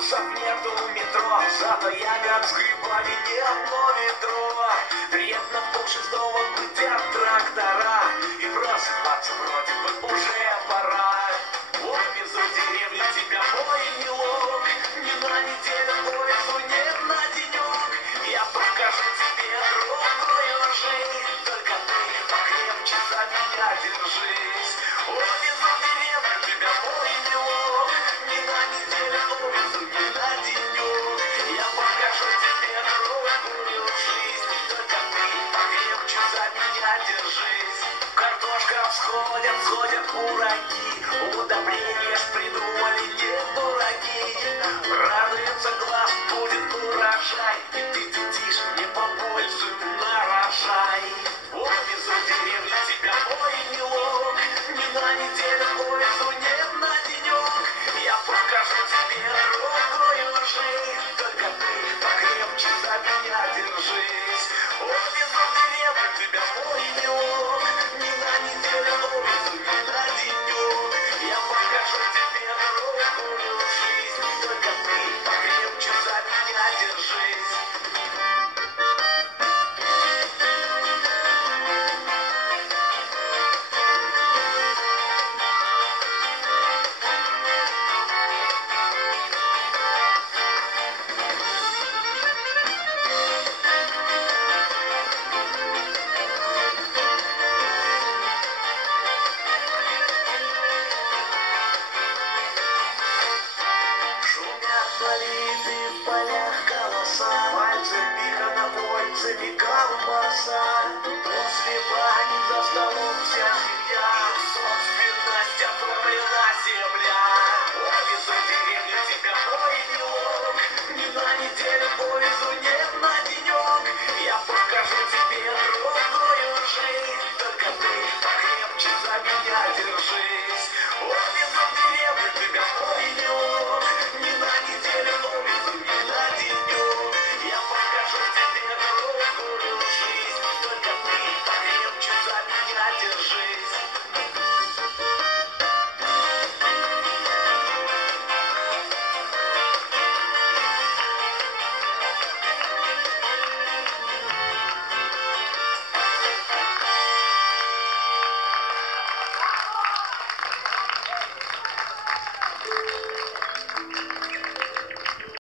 автобусов нету метро, зато ягод с грибами не одно ведро. Приятно в полшестого гудят трактора, и просыпаться вроде бы уже пора. Вот везу в деревню тебя мой милок, не на неделю повезу, не на денек. Я покажу тебе другую жизнь, только ты покрепче за меня держись. Вот везу в деревню тебя мой милок, не на неделю повезу, не на денек. Я покажу тебе другую жизнь, только ты покрепче за меня держись. Картошка всходят, сходят уроки, удобрения ж придумали не дураки. Радуется глаз, будет урожай, и ты цедишь мне побольше нарожай. Вот везу в деревню тебя мой милок, не на неделю повезу, не на денек. Я покажу тебе другую жизнь, только ты покрепче за меня держись. Вот везу в деревню тебя мой милок, не на неделю повезу, не на денек. Я покажу тебе другую жизнь, только ты покрепче за меня держись. Шумят политые в полях голоса, пальцем пихано кольцами галу